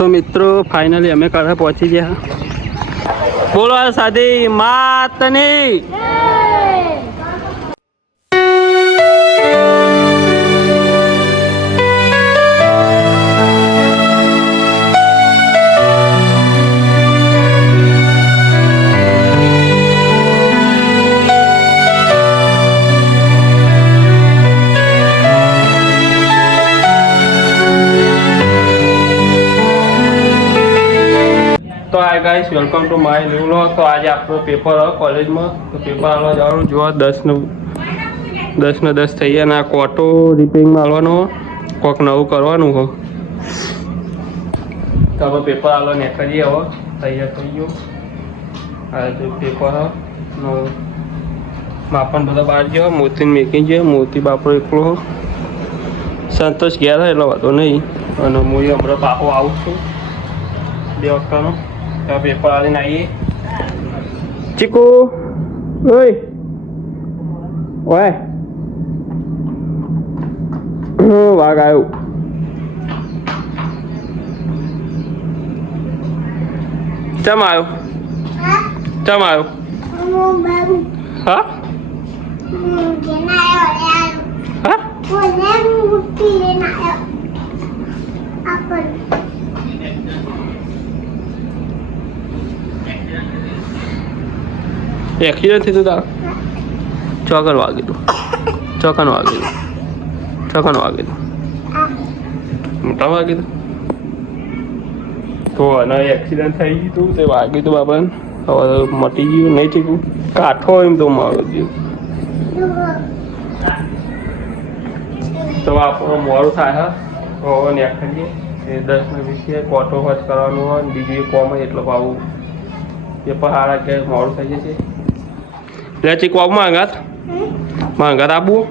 તો મિત્રો ફાઇનલી અમે કાઢા પહોંચી ગયા. બોલો સાદી માતની. તો hi guys, welcome to my new vlog. તો આજે આપણો પેપર હોય કોલેજમાં, તો પેપર આવવા જવાનું જોવા 10 ને 10 થઈ ગયા. અને આ કોટો રિપેરિંગમાં આવવાનો કોઈક નવું કરવાનું હો. તો હવે પેપર આવવા નીકળીએ. હવે તૈયાર થઈ ગયો. આ તો પેપર માપન બધા બહાર ગયો. મોતીને મેકી ગયો. મોતી બાપરો એકલો હો. સંતોષ ગયા હતા એટલે વાંધો નહીં. અને હું હમણાં પાછો આવું છું 2 વાગ્યાનો. પેપર આવીને આવીએ. ચીકુ ઓય ઓય વાઘ આવ્યો. ચમ આવ્યો? ચમ આવ્યો? હા એક્સિડન્ટ થયું તાર? ચોકન વાગી તું. મોટા વાગી તું તો અને એક્સિડન્ટ થઈ ગયું તું તે વાગ્યું તું બાપાને. હવે મટી ગયું નહીં ચીકું. કાઠો એમ તો મારો ગયું. તો આપણો મોડું થાય. તો હવે નીકળીએ. એ 10 ને 20 કોટો હોચ કરવાનું હોય ને બીજું કોમ હોય એટલે પાવું પેપર સારા કે મોડું થઈ જશે. લે ચીકુ આવું માંગાત આપવું?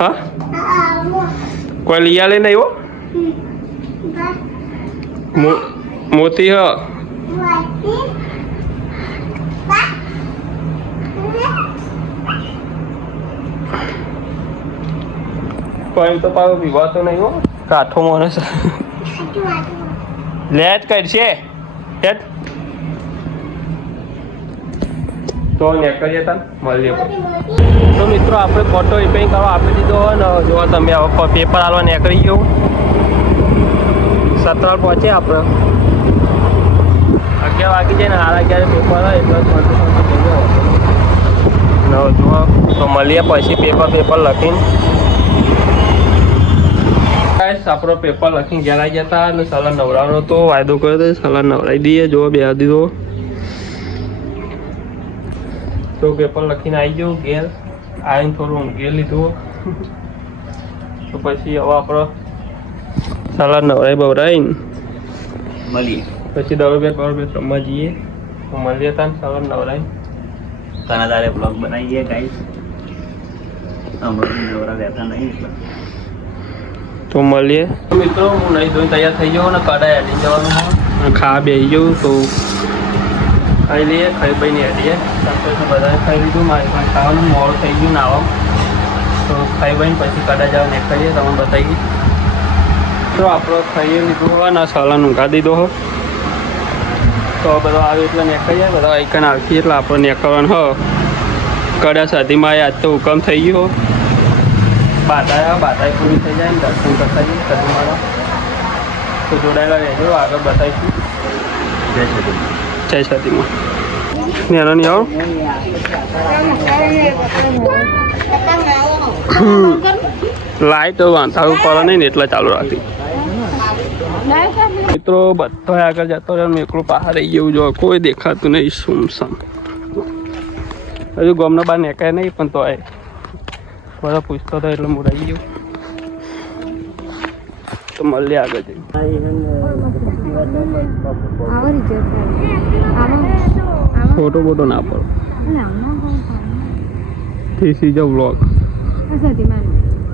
હા કોઈ લઈ લે નહીં હો. મોતી હ કોઈ તો પાછું પીવાતો નહીં હો. કાઠો માણસ લે જ કરશે. તો નીકળીએ તા મળીએ. તો મિત્રો આપણે ફોટો રિપેરિંગ કરવા આપી દીધો હોય ને. જો તમે પેપર આલવા નીકળી ગયો. સત્રાલ પહોંચે આપણે 11 વાગી જાય ને 11:30 પેપર હોય એટલે જો તો મળીએ પછી પેપર લખીને. આપણો પેપર લખીને ઘેર આવી ગયા હતા. અને સલાહ નવરાવનો તો વાયદો કર્યો હતો. સલાહ નવરાવી દઈએ. જો બે દીધો તો પેપર લખીને આવી ગયો ઘેર. આવીને થોડું ઊંઘી લીધું. તો પછી હવે આપણે સલાહ નવરાઈ બવરાઈને મળીએ. પછી દરોબેટ રમવા જઈએ. તો મળીએ તા સલાહ નવરાઈ તાના તારે બ્લોગ બનાવીએ ગાઈસ. હમણાં નવરા રહેતા નહીં તો મળીએ. મિત્રો હું નહીં ધોઈને તૈયાર થઈ ગયો ને કડાઈ હેડી જવાનું હોય. ખાવા બેસી ગયું તો ખાઈ લઈએ. ખાઈ ભાઈને હેડીએ. બધાને ખાઈ લીધું. મારે પણ ખાવાનું મોડું થઈ ગયું નાવા. તો ખાઈ ભાઈને પછી કડાઈ જવા નીકળીએ. તમને બતાવી તો આપણો ખાઈએ લીધું હોય ને સલાહ ઊંઘા દીધો હો. તો બધો આવે એટલે નીકળીએ. બધા આઈકન આવતી એટલે આપણે નીકળવાનું હો. કડા સાથીમાં આજ તો હુકમ થઈ ગયો. બાધાઈ પૂરી થઈ જાય ને દર્શન કરતા જઈએ સદીમાળા. તો જોડાયેલા રહેજો. આગળ બતાવીશું. જય સદીમાં. નેનો નહીં આવો. લાઈટ વાંધાવું પડે નહીં ને એટલે ચાલુ રાખી. મિત્રો બધો આગળ જતો રહ્યો. એકલું બહાર રહી ગયું. જો કોઈ દેખાતું નહીં. સુમસામ. હજુ ગામના બહાર નીકળે નહીં પણ તો બધા પૂછતો હતો એટલે હું રહી ગયો. તો મળીએ આગળ જઈએ. ફોટો બોટો ના પડો. This is a vlog.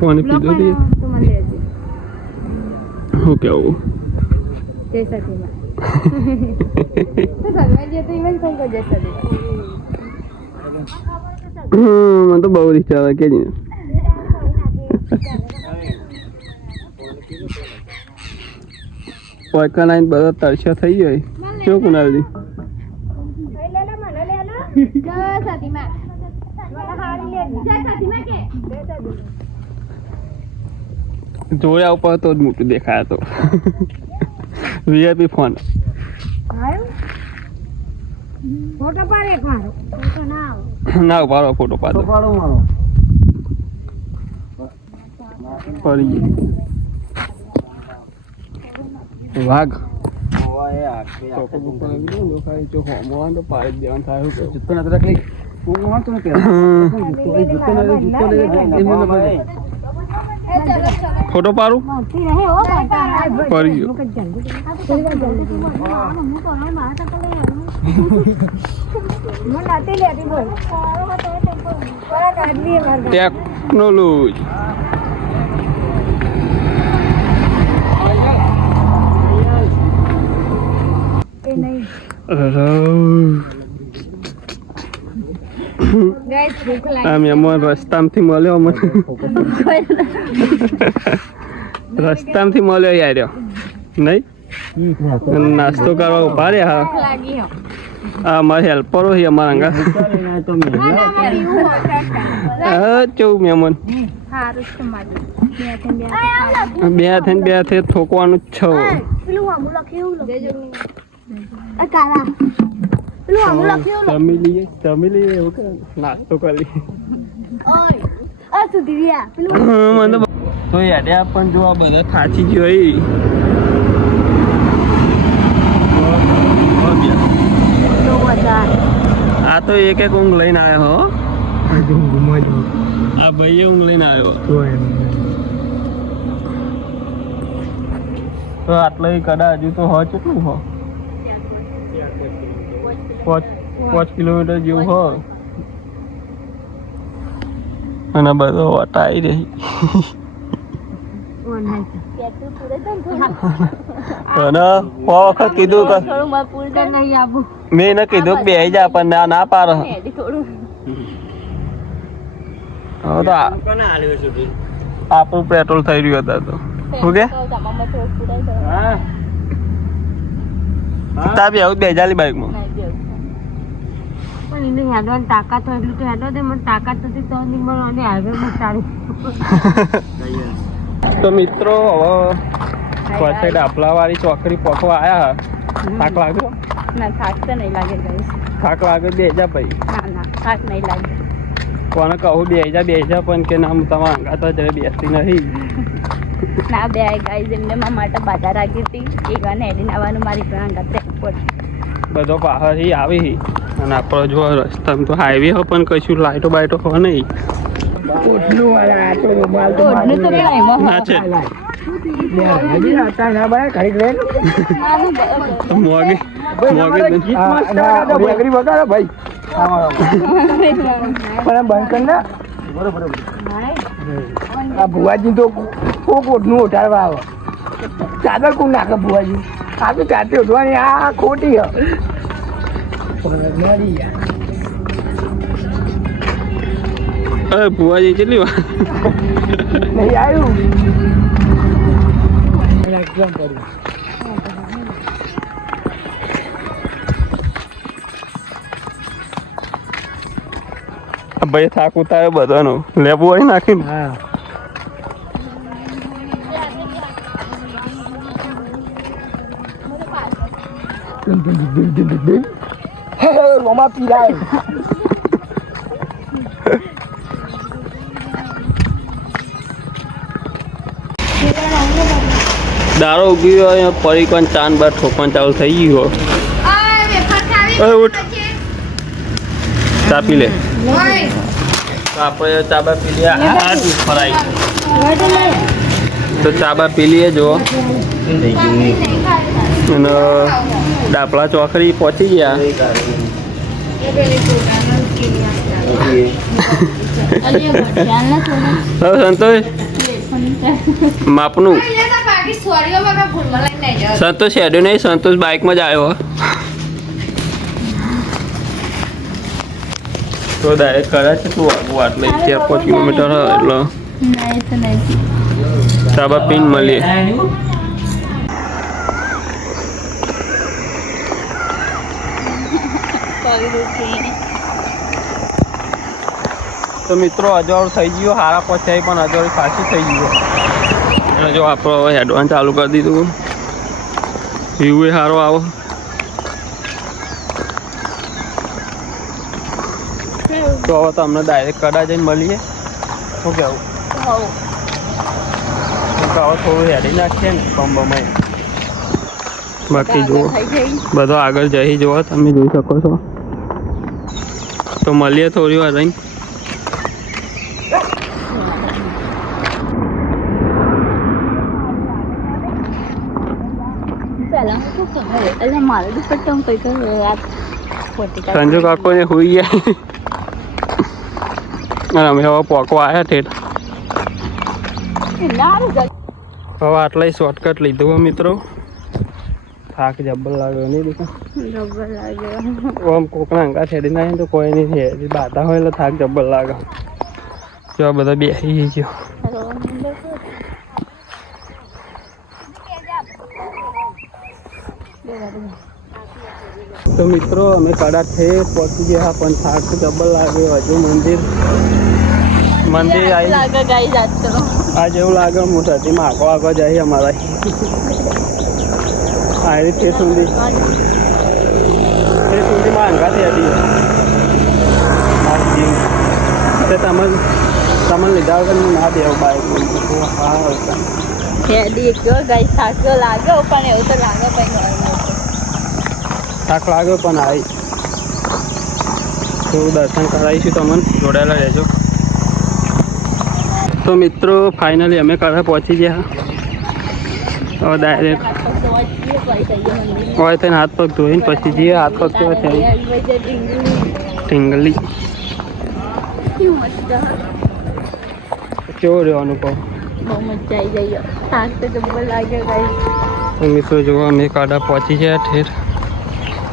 કોને કીધું હતી? હું કેવું? જય સતીમાં. સલવાઈ જતો ઇવન કોણ કો જય સતીમાં. મને તો બહુ ઈચ્છા આવે કે જ પોઈકન આવીને બધા તરસ્યો થઈ ગયો કેવું કુનાલજી જોયા ઉપર તો જ મોટું દેખાય તો વીઆઈપી ફોન ફોટો પાડે એક મારો ફોટો ના ના પાડો ફોટો પાડો પડી વાઘ ફોટો પાડું પડી ગયો ટેકનોલોજી આમ એમાં રસ્તામાંથી મળ્યો મને રસ્તામાંથી મળ્યો યાર નહીં નાસ્તો કરવા ઉભા રહ્યા હા અમારે હેલ્પરો છે અમારા અંગા ચૌ મહેમાન બે હાથે ઠોકવાનું જ છે નાસ્તો કરી તો યાર પણ જો આ બધા થાચી ગયો આ તો એક ઊંઘ લઈને આવ્યો હો આ ભાઈએ ઊંઘ લઈને આવ્યો તો આટલો કડા હજુ તો હોય કેટલું હો 5 કિલોમીટર જેવું હોય અને બધો વટા આવી રહી અને વખત કીધું કે મેં એને કીધું કે બેસી જા પણ ના પાડે આપણું પેટ્રોલ થઈ રહ્યું હતા તો શું કે તાપી આવું બેજાલી બાઈકમાં તાકાત હોય એટલું તો હેડો દે મને તાકાત નથી તો મને હાઈવે માં સારું તો મિત્રો હવે ડાપલા વાળી ચોકડી પકવા આયા થાક લાગ્યો ના થાક તો નહીં લાગે ગાઈસ થાક લાગે બેજા ભાઈ ના થાક નહીં લાગે કોને કહું બેજા પણ કે ના તમારા અંગા તો જરા બેસતી નથી ના બે ગાઈસ એમને મારા માટે બાધા રાખી હતી એક વાર હેડીને આવવાનું મારી અંગા ઉપર બધો બહારથી આવી અને આપણો જો રસ્તામાં તો હાઈવે હો પણ કશું લાઈટો બાઈટો હો નહીં ના છે ભુવાજી તો કોટનું ઉઠાડવા આવે ચાદર કોણ નાખે ભુવાજી આ તો ચાતે ઉઠવાની આ ખોટી ભુવાજી કેટલી વાર નહીં આવ્યું ભાઈ થાક ઉતાર્યો બધાનો લેબુ વાળી નાખીને રોમા પીરાય દારો ઉગી ગયો પડી કોણ ચાંદ બાર ઠોકવાનું ચાલુ થઈ ગયું ઉઠ ચા પી લે આપણે ચાબા પી લઈએ ફરાઈ તો ચાબા પી લઈએ જો અને ડાપલા ચોકડી પહોંચી ગયા સંતોષ માપનું સંતોષ હેડ્યો નહીં સંતોષ બાઇકમાં જ આવ્યો તો ડાયરેક્ટ કરે છે તું આગું આટલે 4-5 કિલોમીટર એટલે ચાબા પીન મળીએ તો મિત્રો અજવાળું થઈ ગયું, હારા પહોંચાય પણ અજવાળું પાછું થઈ ગયું. અને જો આપણો હવે હેડવાન ચાલુ કરી દીધું, વ્યૂ એ સારો આવો. તો હવે તમને ડાયરેક્ટ કડા જઈને મળીએ. શું કહેવું? હવે થોડું હેડી નાખીએ ને પંબમાં. બાકી જુઓ બધો આગળ જઈ જુઓ, તમે જોઈ શકો છો. તો મળીએ થોડી વાર રહીને. સંજુ કાકો ને હોઈ ગયા અને અમે હવે પોકવા આવ્યા ઠેઠ. હવે આટલા શોર્ટકટ લીધું મિત્રો. થાક જબ્બર લાગ્યો નહીં દીકરા? જબ્બર લાગ્યો. આમ કોકના અંગા છેડી નાખે તો કોઈ નહીં છે, બાતા હોય એટલે થાક જબ્બર લાગે. જો આ બધા બેસી ગયો. તો મિત્રો અમે કડા છે પહોંચી ગયા, પણ થાક જબ્બર લાગ્યો. હજુ મંદિર આવી આજ એવું લાગે મોટાથી આગો આગળ જાય અમારા. આ રીતે સુધી માંગાથી હતી તમને લીધા વગર ના દેવું બાઈક. થાક લાગ્યો પણ આવી થોડું દર્શન કરાવીશું. તમને જોડાયેલા રહેજો. તો મિત્રો ફાઇનલી અમે કડા પહોંચી ગયા. હવે ડાયરેક્ટ હોય તેને હાથ પગ ધોઈને પછી જઈએ. હાથ પગ કેવા છે? ટીંગલી કેવો રહ્યો અનુભવ? તો મિત્રો જુઓ અમે કાડા પહોંચી ગયા ઠેર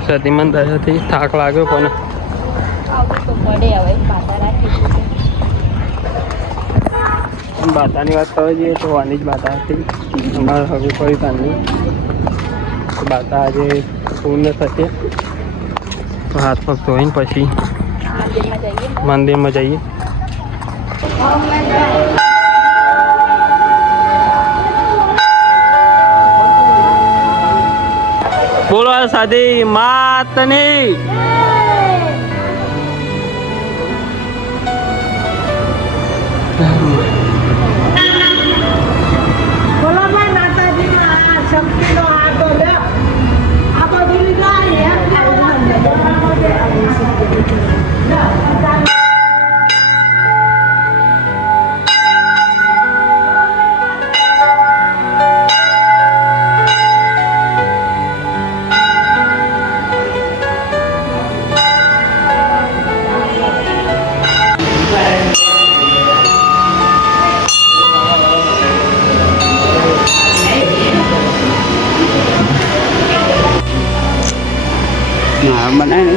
સતીમાન દયાથી. થાક લાગ્યો પણ બાતાની વાત કરવા જઈએ તો આની જ બાતા હતી. અમારે હવે કોઈ કામની બાતા આજે પૂર્ણ થશે. તો હાથ પગ ધોઈને પછી મંદિરમાં જઈએ. બોલો સાદી માતની. બનાય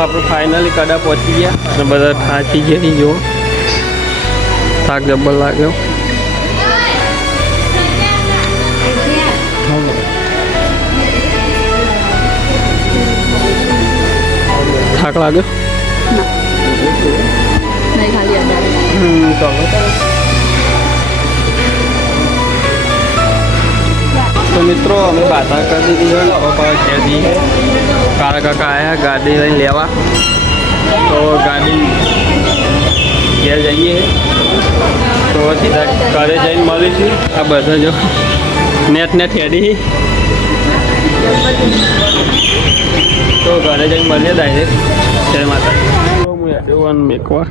આપણે ફાઇનલી કડા પહોંચી ગયા અને બધા થાકી ગયા. જો થાક જબ્બર લાગ્યો. થાક લાગ્યો ચાલો. તો મિત્રો અમે બાધા કરી દીધી હોય હવે પાછા જઈએ. કાળા કાકા આવ્યા ગાડી લઈને લેવા. તો ગાડી ઘેર જઈએ તો સીધા ઘરે જઈને મળીશું. આ બધા જો નેટ હેડી તો ઘરે જઈને મળીએ ડાયરેક્ટ. જય માતાજી. હું હેડ્યો મેકવા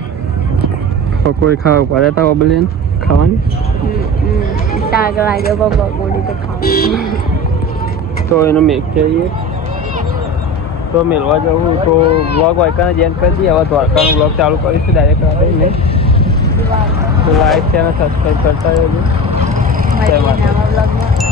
કોઈ ખાવા પડે તા બબલીને ખાવાની શાક લાગ્યો પકોડી તો ખાવાની. તો એનો મેક જઈએ. તો મેળવા જવું તો બ્લોગ વાયકાને જેન કરી દઈએ. હવે દ્વારકાનો બ્લોગ ચાલુ કરીશું ડાયરેક્ટ ને. તો લાઈક ચેનલ સબસ્ક્રાઈબ કરતા રહેજો. મળીએ નવા બ્લોગમાં.